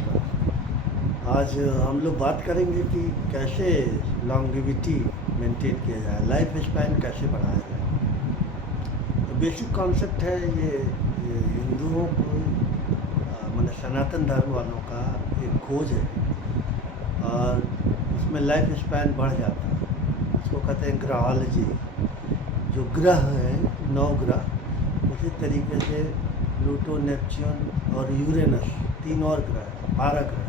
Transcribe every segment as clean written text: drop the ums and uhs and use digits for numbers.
नमस्कार। आज हम लोग बात करेंगे कि कैसे लॉन्गेविटी मेंटेन किया जाए, लाइफ स्पैन कैसे बढ़ाया जाए। तो बेसिक कॉन्सेप्ट है ये हिंदुओं को माने सनातन धर्म वालों का एक खोज है और उसमें लाइफ स्पैन बढ़ जाता है। उसको कहते हैं ग्रहोलॉजी। जो ग्रह हैं 9 ग्रह, उसी तरीके से प्लूटो, नेपच्यून और यूरेनस 3 और ग्रह, 12 ग्रह।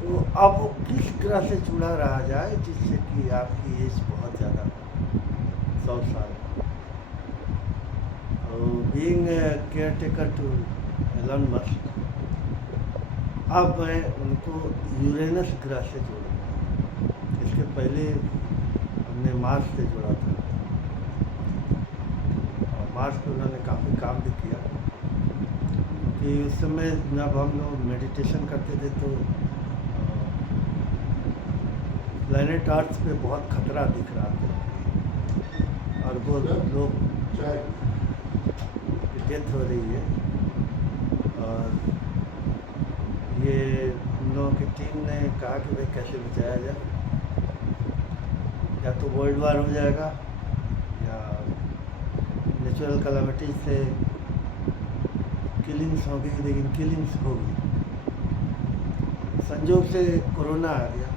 तो अब वो किस ग्रह से जुड़ा रहा जाए जिससे कि आपकी एज बहुत ज़्यादा 100 साल। Being caretaker to Elon Musk, अब मैं उनको यूरेनस ग्रह से जोड़ूंगा। इसके पहले हमने मार्स से जोड़ा था और मार्स पे उन्होंने काफ़ी काम भी किया कि उस समय जब हम लोग मेडिटेशन करते थे तो प्लैनेट अर्थ पे बहुत खतरा दिख रहा था और वो लोग की डेथ हो रही है। और ये हम लोगों की टीम ने कहा कि भाई कैसे बचाया जाए, या तो वर्ल्ड वार हो जाएगा या नेचुरल कैलामिटीज से किलिंग्स होगी, लेकिन किलिंग्स होगी। संजोग से कोरोना आ गया।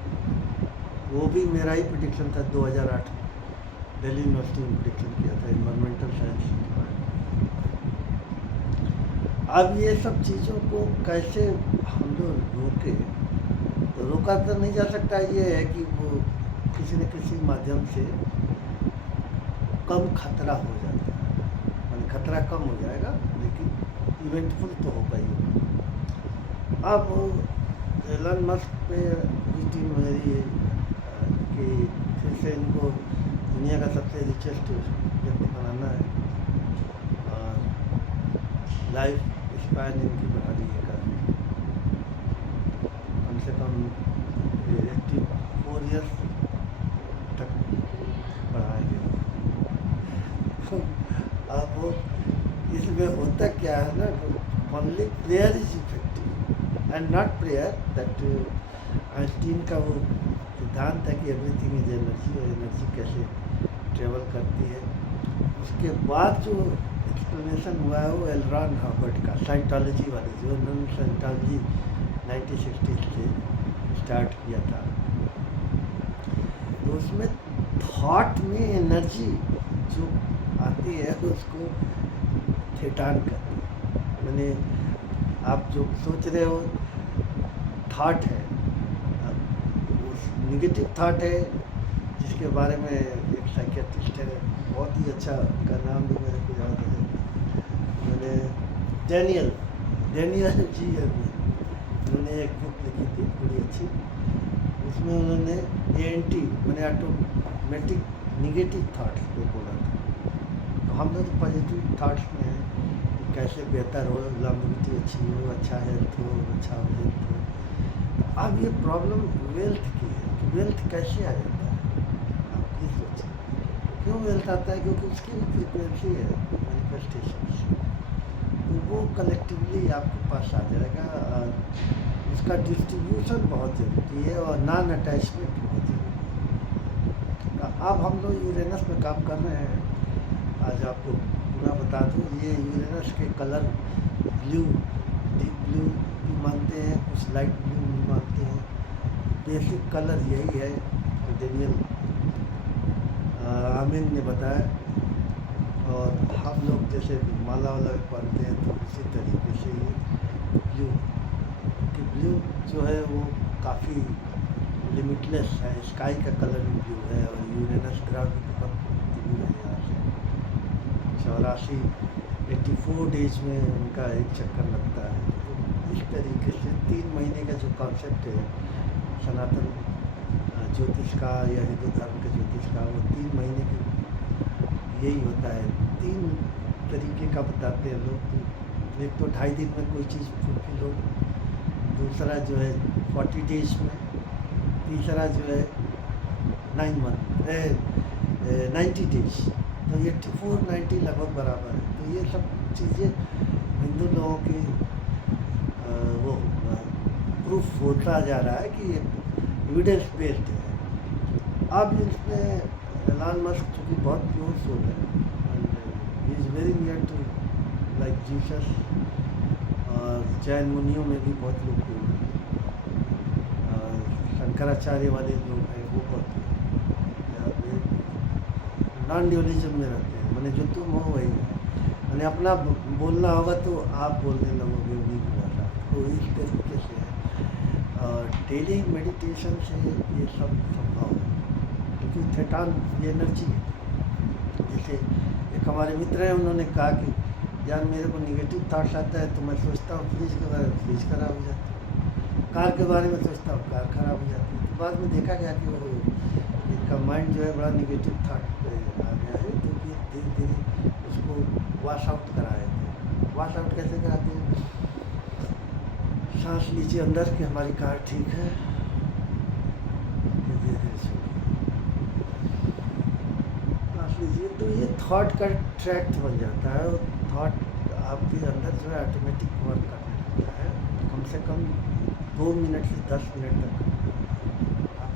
वो भी मेरा ही प्रेडिक्शन था। 2008 दिल्ली यूनिवर्सिटी में प्रेडिक्शन किया था इन्वायरमेंटल साइंस डिपार्टमेंट। अब ये सब चीज़ों को कैसे हम लोग रोके, तो रोका तो नहीं जा सकता। ये है कि वो किसी न किसी माध्यम से कम खतरा हो जाता है, मतलब खतरा कम हो जाएगा, लेकिन इवेंटफुल तो होगा ही होगा। अब एलन मस्क पे टीम मेरी है कि फिर से इनको दुनिया का सबसे रिचेस्ट व्यक्ति बनाना है और लाइफ स्पैन इनकी बढ़ा दी है काफ़ी, कम से कम 84 ईयर्स तक बढ़ाएंगे। अब वो इसमें होता क्या है ना, only prayer is effective and not prayer. That Einstein का वो सिद्धांत है कि एवरीथिंग इज एनर्जी, और एनर्जी कैसे ट्रेवल करती है। उसके बाद जो एक्सप्लेनेशन हुआ है वो एल रॉन हर्बर्ट का, साइंटोलॉजी वाले, जो उन्होंने साइंटोलॉजी 1960 से स्टार्ट किया था। तो उसमें थॉट में एनर्जी जो आती है उसको थेटान करती है। मैंने आप जो सोच रहे हो थॉट है, निगेटिव थॉट है, जिसके बारे में एक साइकियाट्रिस्ट है, बहुत ही अच्छा, उनका नाम भी मेरे को याद है, मैंने डैनियल जी है, उन्होंने एक बुक लिखी थी बड़ी अच्छी। उसमें उन्होंने एंटी मैंने ऑटोमेटिक निगेटिव थाट्स को बोला था। तो हम लोग पॉजिटिव थाट्स में हैं कि कैसे बेहतर हो, लॉन्गेविटी अच्छी हो, अच्छा हेल्थ हो, अच्छा हेल्थ हो। अब ये प्रॉब्लम वेल्थ की है कि वेल्थ कैसे आ जाता है। आप ये सोचें क्यों वेल्थ आता है, क्योंकि उसकी फ्रिक्वेंसी है मैनिफेस्टेशन, तो वो कलेक्टिवली आपके पास आ जाएगा। और उसका डिस्ट्रीब्यूशन बहुत ज़रूरी है और नॉन अटैचमेंट बहुत ज़रूरी है। तो अब हम लोग यूरेनस में काम कर रहे हैं। आज आपको पूरा बता दूँ, ये यूरेनस के कलर ब्लू, डीप ब्लू भी मानते हैं, कुछ लाइट ब्लू भी मानते हैं। बेसिक कलर यही है तो डेनियल आमिन ने बताया। और हम लोग जैसे माला वाला पहनते हैं तो उसी तरीके से ये ब्लू कि ब्लू जो है वो काफ़ी लिमिटलेस है। स्काई का कलर भी ब्लू है और यूरेनस ग्रह भी बहुत दूर है यहाँ से। 84 डेज में उनका एक चक्कर लगता है। तो इस तरीके से 3 महीने का जो कॉन्सेप्ट है सनातन ज्योतिष का या हिंदू धर्म के ज्योतिष का, वो 3 महीने की यही होता है। 3 तरीके का बताते हैं लोग। एक तो 2.5 दिन में कोई चीज़ फुलफिल हो, दूसरा जो है 40 डेज में, तीसरा जो है 90 डेज। तो 84-90 लगभग बराबर है। तो ये सब चीज़ें हिंदू लोगों की वो प्रूफ होता जा रहा है कि ये एविडेंस बेस्ड है। अब इसमें एलन मस्क चूँकि बहुत प्योर सोल है and he is very near to like Jesus, और जैन मुनियों में भी बहुत लोग प्योर हैं, और शंकराचार्य वाले लोग हैं वो बहुत नॉन ड्यूअलिज्म में रहते हैं, मैंने जो तुम हो वही है, मैंने अपना बोलना होगा तो आप बोलने लगोगे उन्हीं की भाषा, तो इस तरीके से है। और डेली मेडिटेशन से ये सब संभव है, क्योंकि थेटान ये एनर्जी है। जैसे एक हमारे मित्र हैं, उन्होंने कहा कि यार मेरे को निगेटिव थाट्स आता है तो मैं सोचता हूँ फ्रिज के बारे में, फ्रिज खराब हो जाती है, कार के बारे में सोचता हूँ कार खराब हो जाती है। तो बाद में देखा गया कि वो इनका माइंड जो है बड़ा निगेटिव थाट पे आ गया है, तो फिर धीरे धीरे उसको वॉश आउट कराए थे। वॉश आउट कैसे कराते हैं? सांस लीजिए अंदर कि हमारी कार ठीक है, धीरे धीरे सांस लीजिए, तो ये थॉट का ट्रैक्ट बन जाता है, और थॉट आपके अंदर जो है ऑटोमेटिक वर्क करने लगता है। कम से कम 2 मिनट से 10 मिनट तक आप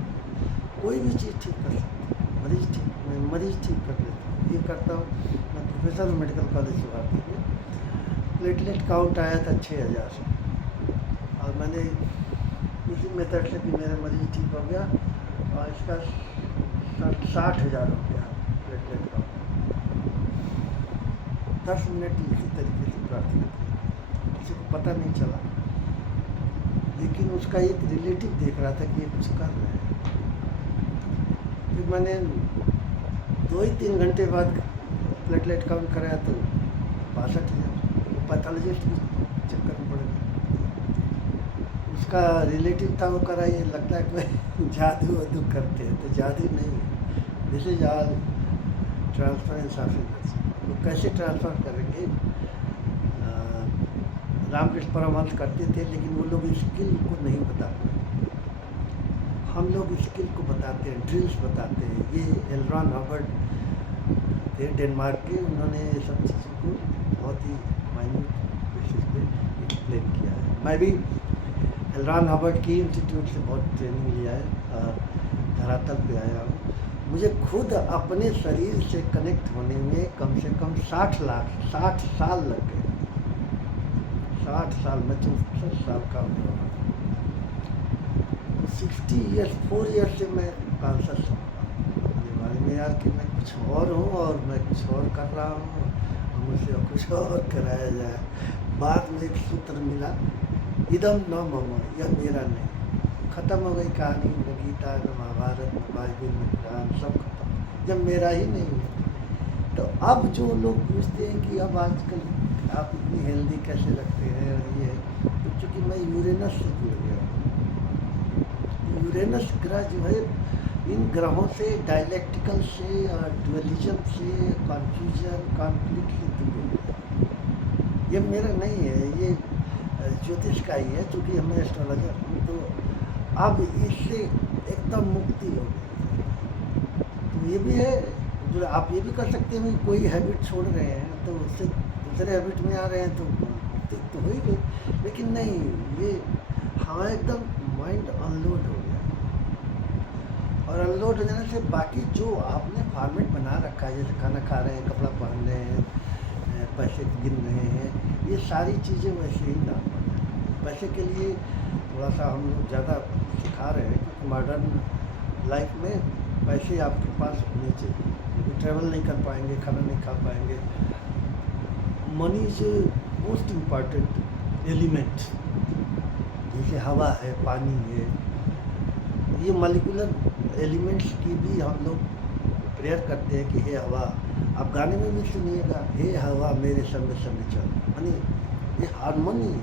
कोई भी चीज़ ठीक कर सकते हैं। मैं मरीज़ ठीक कर लेता हूँ, ये करता हूँ। मैं प्रोफेसर मेडिकल कॉलेज से बात की, प्लेटलेट काउंट आया था 6000 से, और मैंने इसी मेथड से भी मेरा मरीज़ ठीक हो गया, और इसका 60,000 हो गया प्लेटलेट काउंट। 10 मिनट इसी तरीके से प्रार्थना की, किसी को पता नहीं चला, लेकिन उसका एक रिलेटिव देख रहा था कि ये कुछ कर रहे हैं। फिर मैंने 2 ही 3 घंटे बाद प्लेटलेट काउंट कराया तो 62,000। पैथोलॉजिस्ट भी चक्कर में पड़ गया। उसका रिलेटिव था, वो करा, ये लगता है कोई जादू वादू करते हैं, तो जादू नहीं है, this is all transference of energy. वो कैसे ट्रांसफ़र करेंगे? रामकृष्ण परमहंस करते थे, लेकिन वो लोग स्किल को नहीं बताते। हम लोग स्किल को बताते हैं, ड्रिल्स बताते हैं। ये एल रॉन हबर्ट थे डेनमार्क के, उन्होंने ये सब चीज़ों को बहुत ही माइन्यूट बेसिस पे एक्सप्लेन किया है। मैं भी एल रॉन हबर्ट की इंस्टीट्यूट से बहुत ट्रेनिंग लिया है, धरातल पे आया हूँ। मुझे खुद अपने शरीर से कनेक्ट होने में कम से कम 60 साल लग गए। 60 साल, मैं 64 साल का होने वाला हूँ। 60 ईयर्स 4 ईयर्स से मैं कॉन्शस हूँ अपने बारे में यार, कि मैं कुछ और हूँ और मैं कुछ और कर रहा हूँ, और मुझसे कुछ और कराया जाए। बाद में एक सूत्र मिला, इदम न मम, यह मेरा नहीं। ख़त्म हो गई कहानी, न गीता, न महाभारत, न बाइबिल, न कुरान, सब खत्म, जब मेरा ही नहीं है। तो अब जो लोग पूछते हैं कि अब आजकल आप इतनी हेल्दी कैसे लगते हैं, और ये तो चूँकि मैं यूरेनस से जुड़ गया हूँ। यूरेनस ग्रह जो है, इन ग्रहों से डायलेक्टिकल से और ड्यूअलिज्म से, कन्फ्यूजन, कॉन्फ्लिक्ट से दूर हो गया। ये मेरा नहीं है, ये ज्योतिष का ही है, चूँकि मैं एस्ट्रोलॉजर हूँ, तो अब इससे एकदम मुक्ति हो गई। तो ये भी है, जो आप ये भी कर सकते हैं, कोई हैबिट छोड़ रहे हैं तो उससे दूसरे हैबिट में आ रहे हैं, तो मुक्ति तो हो ही गई। लेकिन नहीं, ये हाँ एकदम माइंड अनलोड हो गया, और अनलोड हो जाने से बाकी जो आपने फॉर्मेट बना रखा है, जैसे खाना खा रहे हैं, कपड़ा पहन रहे हैं, पैसे गिन रहे हैं, ये सारी चीज़ें वैसे ही ना पड़ जाए। पैसे के लिए थोड़ा सा हम लोग ज़्यादा सिखा रहे हैं, क्योंकि मॉडर्न लाइफ में पैसे आपके पास होने चाहिए, क्योंकि ट्रैवल नहीं कर पाएंगे, खाना नहीं खा पाएंगे। Money is most important element, जैसे हवा है, पानी है, ये मॉलिक्यूलर एलिमेंट्स की भी हम लोग प्रेयर करते हैं कि हे हवा, आप गाने में भी सुनिएगा, हे हवा मेरे संग संग चल, यानी ये हारमोनी है,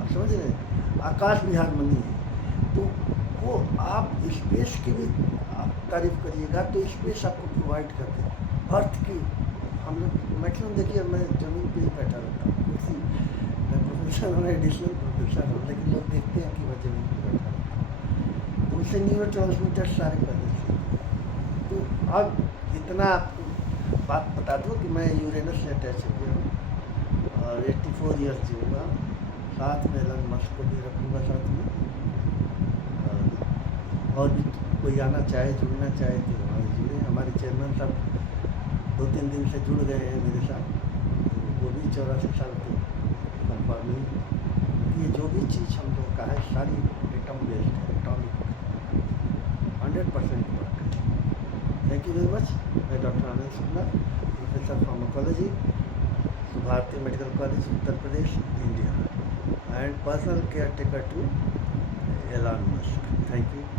आप समझ रहे हैं, आकाश भी हारमोनी है। तो वो आप स्पेस की भी आप तारीफ करिएगा, तो स्पेस आपको प्रोवाइड करते हैं। अर्थ की हम लोग मैक्सिमम देखिए, मैं ज़मीन पे ही बैठा रहता हूँ, कुर्सी, मैं प्रोफेसर हूँ, एडिशनल प्रोफेसर हूँ, लेकिन लोग देखते हैं कि मैं ज़मीन पे बैठा रहता हूँ, तो उससे न्यूरो ट्रांसमीटर सारे पैदा थे। तो अब इतना आपको बात बता दूँ कि मैं यूरेनस से अटैच हो गया हूँ, और 84 ईयर्स जीऊँगा, साथ में एलन मस्क को भी रखूँगा साथ में। और भी कोई आना चाहे, जुड़ना चाहे तो हमारे जुड़े। हमारे चेयरमैन साहब 2-3 दिन से जुड़ गए हैं मेरे साथ, तो वो भी 84 साल के कंफर्मिंग। ये जो भी चीज़ हम लोग का है सारी एटम बेस्ड है, एटॉमिक 100% वर्क है। Thank you very much. मैं doctor Anand Shukla, professor pharmacology, Bharatiya medical college, Uttar Pradesh, India, and personal caretaker to Elon Musk. Thank you.